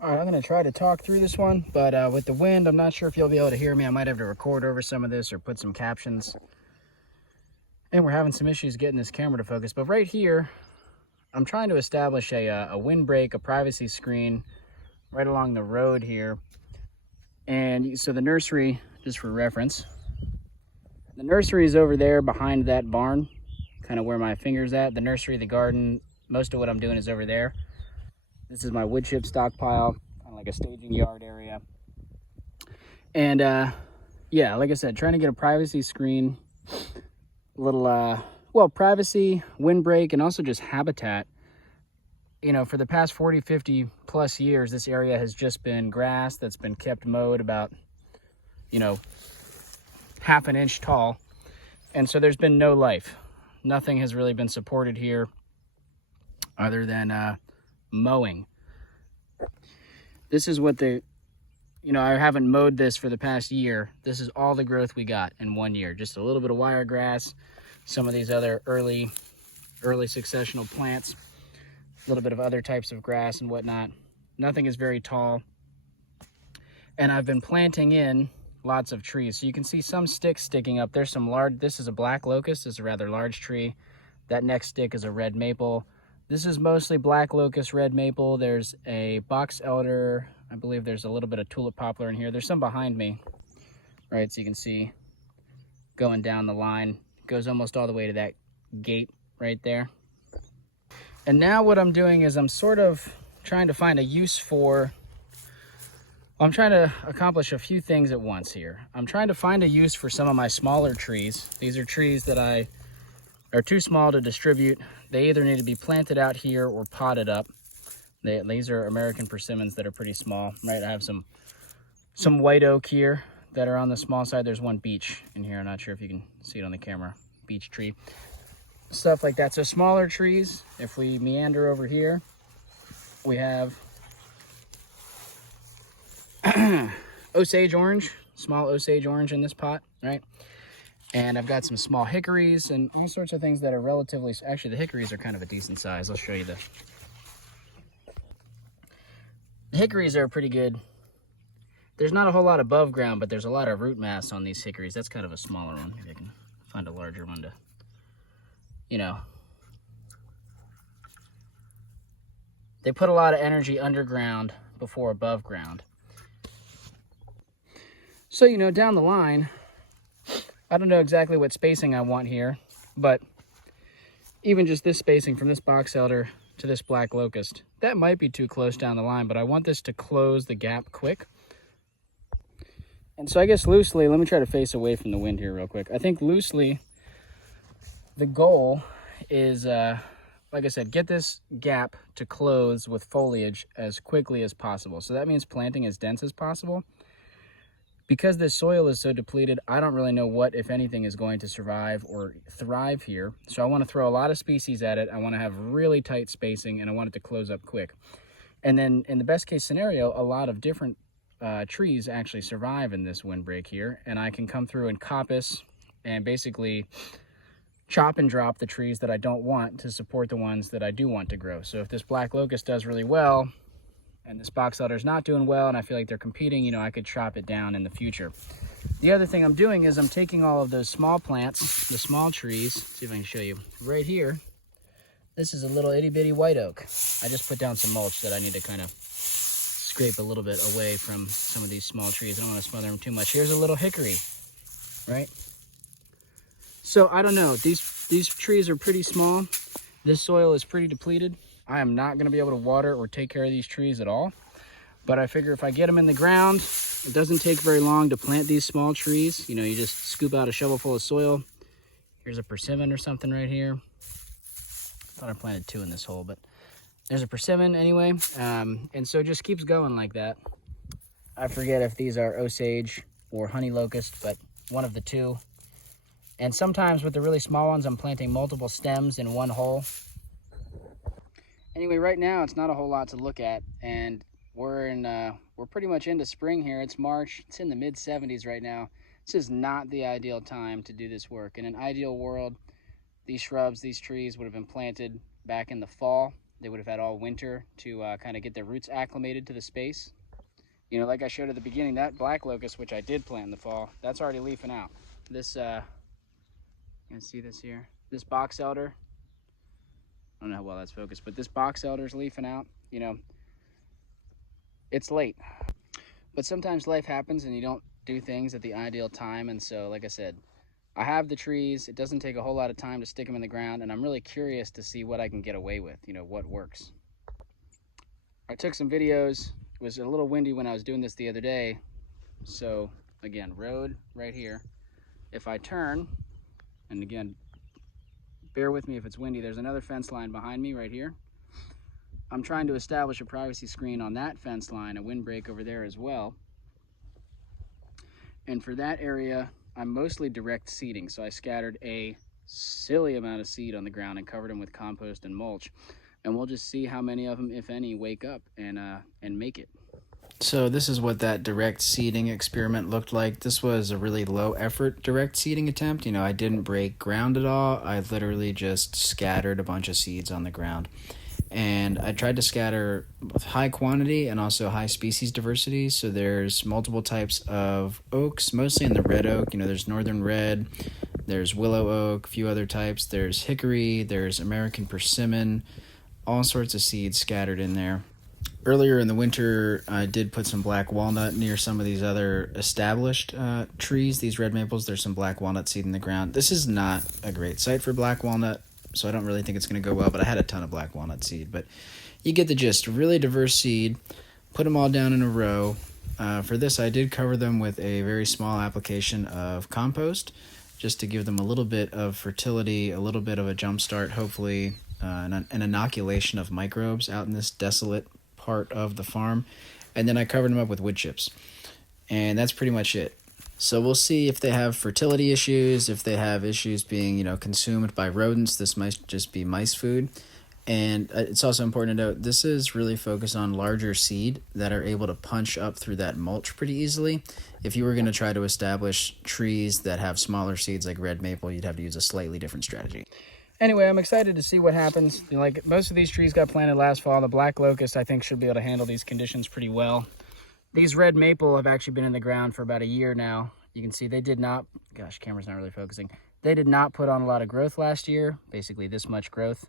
All right, I'm gonna try to talk through this one, but with the wind, I'm not sure if you'll be able to hear me. I might have to record over some of this or put some captions. And we're having some issues getting this camera to focus. But right here, I'm trying to establish a windbreak, a privacy screen right along the road here. And so the nursery, just for reference, the nursery is over there behind that barn, kind of where my finger's at. The nursery, the garden, most of what I'm doing is over there. This is my wood chip stockpile, kind of like a staging yard area. And yeah, like I said, trying to get a privacy screen, little, well, privacy, windbreak, and also just habitat. You know, for the past 40, 50 plus years, this area has just been grass that's been kept mowed about, you know, half an inch tall. And so there's been no life. Nothing has really been supported here other than mowing. This is what I haven't mowed this for the past year. This is all the growth we got in 1 year. Just a little bit of wiregrass, some of these other early successional plants, a little bit of other types of grass and whatnot. Nothing is very tall. And I've been planting in lots of trees. So you can see some sticks sticking up. There's some large, this is a black locust. This is a rather large tree. That next stick is a red maple. This is mostly black locust, red maple. There's a box elder. I believe there's a little bit of tulip poplar in here. There's some behind me, right? So you can see going down the line. It goes almost all the way to that gate right there. And now what I'm doing is I'm sort of trying to find a use for, I'm trying to accomplish a few things at once here. I'm trying to find a use for some of my smaller trees. These are trees that are too small to distribute. They either need to be planted out here or potted up. These are American persimmons that are pretty small, right? I have some white oak here that are on the small side. There's one beech in here. I'm not sure if you can see it on the camera. Beech tree. Stuff like that. So smaller trees, if we meander over here, we have Osage orange, small Osage orange in this pot, right? And I've got some small hickories and all sorts of things that are relatively, actually the hickories are kind of a decent size. I'll show you the hickories are pretty good. There's not a whole lot above ground, but there's a lot of root mass on these hickories. That's kind of a smaller one. Maybe I can find a larger one to, you know. They put a lot of energy underground before above ground. So, you know, down the line, I don't know exactly what spacing I want here, but even just this spacing from this box elder to this black locust, that might be too close down the line, but I want this to close the gap quick. And so I guess loosely, let me try to face away from the wind here real quick. I think loosely, the goal is, like I said, get this gap to close with foliage as quickly as possible. So that means planting as dense as possible. Because this soil is so depleted, I don't really know what, if anything, is going to survive or thrive here. So I want to throw a lot of species at it. I want to have really tight spacing, and I want it to close up quick. And then in the best case scenario, a lot of different trees actually survive in this windbreak here. And I can come through and coppice and basically chop and drop the trees that I don't want to support the ones that I do want to grow. So if this black locust does really well, and this box elder is not doing well, and I feel like they're competing, you know, I could chop it down in the future. The other thing I'm doing is I'm taking all of those small plants, the small trees, see if I can show you, right here. This is a little itty bitty white oak. I just put down some mulch that I need to kind of scrape a little bit away from some of these small trees. I don't want to smother them too much. Here's a little hickory, right? So I don't know, these trees are pretty small. This soil is pretty depleted. I am not going to be able to water or take care of these trees at all. But I figure if I get them in the ground, it doesn't take very long to plant these small trees. You know, you just scoop out a shovel full of soil. Here's a persimmon or something right here. I thought I planted 2 in this hole, but there's a persimmon anyway. And so it just keeps going like that. I forget if these are Osage or honey locust, but one of the 2. And sometimes with the really small ones, I'm planting multiple stems in one hole. Anyway, right now it's not a whole lot to look at, and we're pretty much into spring here. It's March. It's in the mid 70s right now. This is not the ideal time to do this work. In an ideal world, these shrubs, these trees would have been planted back in the fall They would have had all winter to kind of get their roots acclimated to the space. You know, like I showed at the beginning, that black locust, which I did plant in the fall, that's already leafing out. This, you can see this here. This box elder, I don't know how well that's focused, but this box elder's leafing out. You know, it's late. But sometimes life happens and you don't do things at the ideal time. And so, like I said, I have the trees. It doesn't take a whole lot of time to stick them in the ground. And I'm really curious to see what I can get away with, you know, what works. I took some videos. It was a little windy when I was doing this the other day. So again, road right here. If I turn, and again, bear with me if it's windy, there's another fence line behind me right here. I'm trying to establish a privacy screen on that fence line, a windbreak over there as well. And for that area, I'm mostly direct seeding. So I scattered a silly amount of seed on the ground and covered them with compost and mulch. And we'll just see how many of them, if any, wake up and make it. So this is what that direct seeding experiment looked like. This was a really low effort direct seeding attempt. You know, I didn't break ground at all. I literally just scattered a bunch of seeds on the ground. And I tried to scatter high quantity and also high species diversity. So there's multiple types of oaks, mostly in the red oak. You know, there's northern red, there's willow oak, a few other types. There's hickory, there's American persimmon, all sorts of seeds scattered in there. Earlier in the winter, I did put some black walnut near some of these other established trees, these red maples. There's some black walnut seed in the ground. This is not a great site for black walnut, so I don't really think it's going to go well, but I had a ton of black walnut seed. But you get the gist. Really diverse seed. Put them all down in a row. For this, I did cover them with a very small application of compost, just to give them a little bit of fertility, a little bit of a jump start, hopefully an inoculation of microbes out in this desolate part of the farm. And then I covered them up with wood chips. And that's pretty much it. So we'll see if they have fertility issues, if they have issues being, you know, consumed by rodents. This might just be mice food. And it's also important to note, this is really focused on larger seed that are able to punch up through that mulch pretty easily. If you were going to try to establish trees that have smaller seeds like red maple, you'd have to use a slightly different strategy. Anyway, I'm excited to see what happens. You know, like most of these trees got planted last fall. The black locust, I think, should be able to handle these conditions pretty well. These red maple have actually been in the ground for about a year now. You can see they did not, gosh, camera's not really focusing. They did not put on a lot of growth last year, basically this much growth,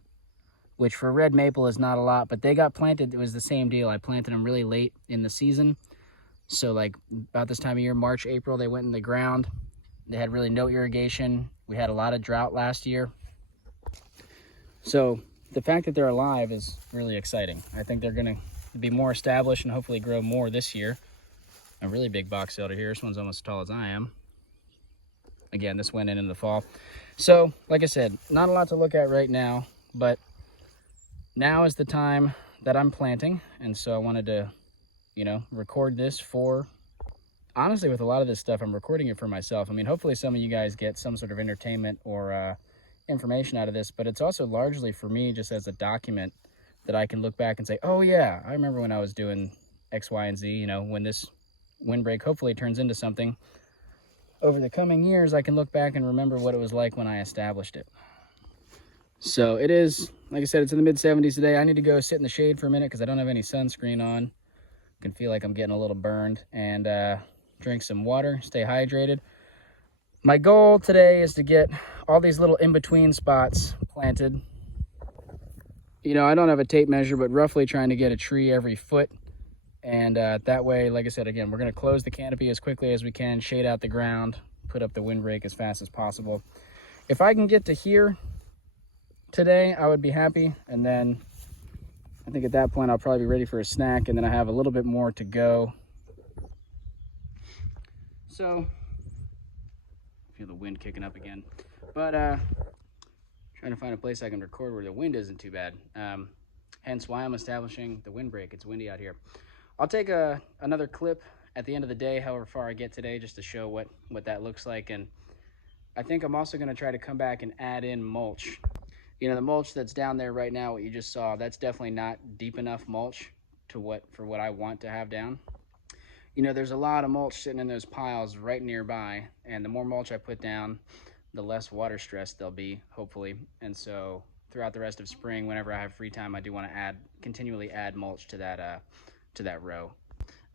which for red maple is not a lot, but they got planted. It was the same deal. I planted them really late in the season. So like about this time of year, March, April, they went in the ground. They had really no irrigation. We had a lot of drought last year. So the fact that they're alive is really exciting. I think they're gonna be more established and hopefully grow more this year. A really big box elder here. This one's almost as tall as I am. Again, this went in the fall. So like I said, not a lot to look at right now, but now is the time that I'm planting. And so I wanted to, you know, record this for, honestly, with a lot of this stuff, I'm recording it for myself. I mean, hopefully some of you guys get some sort of entertainment or information out of this, but it's also largely for me just as a document that I can look back and say, oh yeah, I remember when I was doing X, Y, and Z. You know, when this windbreak hopefully turns into something over the coming years, I can look back and remember what it was like when I established it. So it is, like I said, it's in the mid-70s today. I need to go sit in the shade for a minute because I don't have any sunscreen on. I can feel like I'm getting a little burned, and drink some water, stay hydrated. My goal today is to get all these little in-between spots planted. You know, I don't have a tape measure, but roughly trying to get a tree every foot. And that way, like I said, again, we're going to close the canopy as quickly as we can, shade out the ground, put up the windbreak as fast as possible. If I can get to here today, I would be happy. And then I think at that point, I'll probably be ready for a snack. And then I have a little bit more to go. So, feel the wind kicking up again. But trying to find a place I can record where the wind isn't too bad. Hence why I'm establishing the windbreak. It's windy out here. I'll take another clip at the end of the day, however far I get today, just to show what that looks like. And I think I'm also going to try to come back and add in mulch. You know, the mulch that's down there right now, what you just saw, that's definitely not deep enough mulch for what I want to have down. You know, there's a lot of mulch sitting in those piles right nearby, and the more mulch I put down, the less water stress there'll be, hopefully. And so throughout the rest of spring, whenever I have free time, I do want to continually add mulch to that row.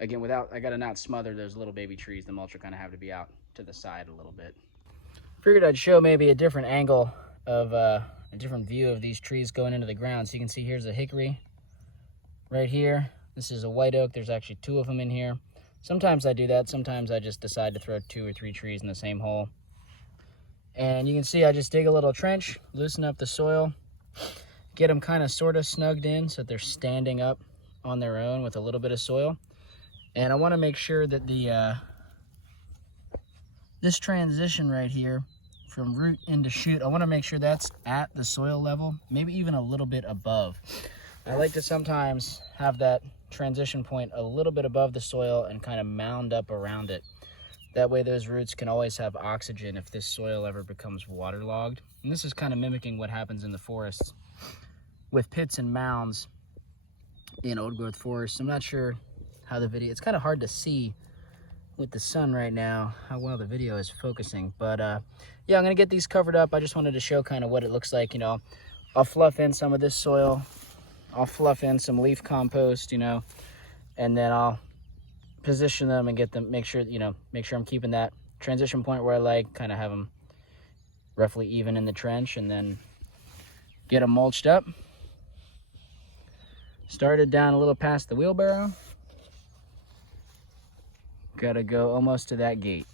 Again, I gotta not smother those little baby trees. The mulch will kind of have to be out to the side a little bit. Figured I'd show maybe a different angle of a different view of these trees going into the ground. So you can see here's a hickory right here. This is a white oak. There's actually 2 of them in here. Sometimes I do that. Sometimes I just decide to throw 2 or 3 trees in the same hole. And you can see I just dig a little trench, loosen up the soil, get them kind of sort of snugged in so that they're standing up on their own with a little bit of soil. And I want to make sure that this transition right here from root into shoot, I want to make sure that's at the soil level, maybe even a little bit above. I like to sometimes have that transition point a little bit above the soil and kind of mound up around it. That way those roots can always have oxygen if this soil ever becomes waterlogged. And this is kind of mimicking what happens in the forests with pits and mounds in old growth forests. I'm not sure how it's kind of hard to see with the sun right now, how well the video is focusing. But yeah, I'm gonna get these covered up. I just wanted to show kind of what it looks like. I'll fluff in some of this soil. I'll fluff in some leaf compost, and then I'll position them and get them, make sure I'm keeping that transition point where I like, kind of have them roughly even in the trench, and then get them mulched up. Started down a little past the wheelbarrow. Gotta go almost to that gate.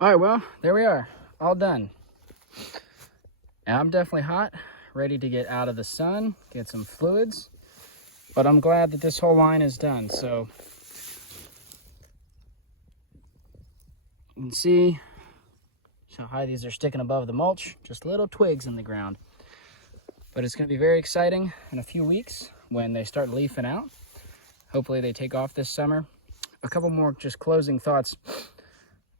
All right, well, there we are, all done. Now I'm definitely hot, ready to get out of the sun, get some fluids. But I'm glad that this whole line is done. So you can see how high these are sticking above the mulch, just little twigs in the ground. But it's going to be very exciting in a few weeks when they start leafing out. Hopefully they take off this summer. A couple more just closing thoughts.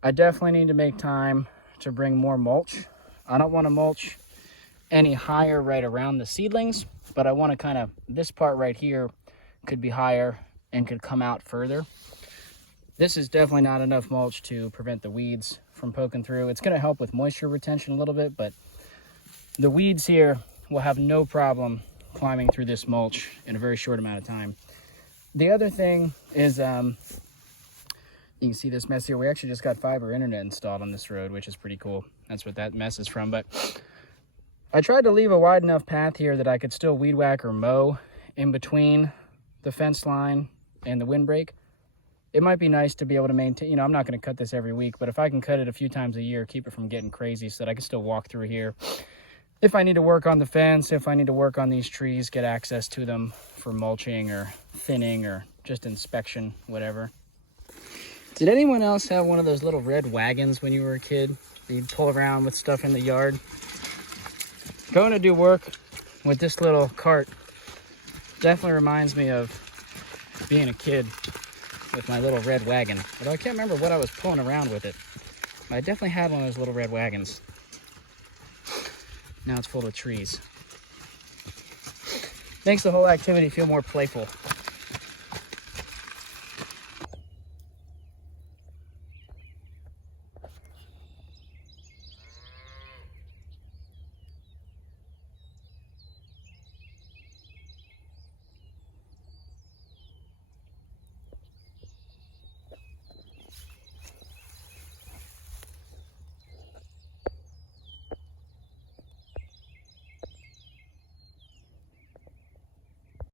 I definitely need to make time to bring more mulch. I don't want to mulch any higher right around the seedlings, but I want to this part right here could be higher and could come out further. This is definitely not enough mulch to prevent the weeds from poking through. It's going to help with moisture retention a little bit, but the weeds here will have no problem climbing through this mulch in a very short amount of time. The other thing is, you can see this mess here. We actually just got fiber internet installed on this road, which is pretty cool. That's what that mess is from. But I tried to leave a wide enough path here that I could still weed whack or mow in between the fence line and the windbreak. It might be nice to be able to maintain, I'm not going to cut this every week, but if I can cut it a few times a year, keep it from getting crazy so that I can still walk through here. If I need to work on the fence, if I need to work on these trees, get access to them for mulching or thinning or just inspection, whatever. Did anyone else have one of those little red wagons when you were a kid that you'd pull around with stuff in the yard? Going to do work with this little cart definitely reminds me of being a kid with my little red wagon. Although I can't remember what I was pulling around with it. But I definitely had one of those little red wagons. Now it's full of trees. Makes the whole activity feel more playful.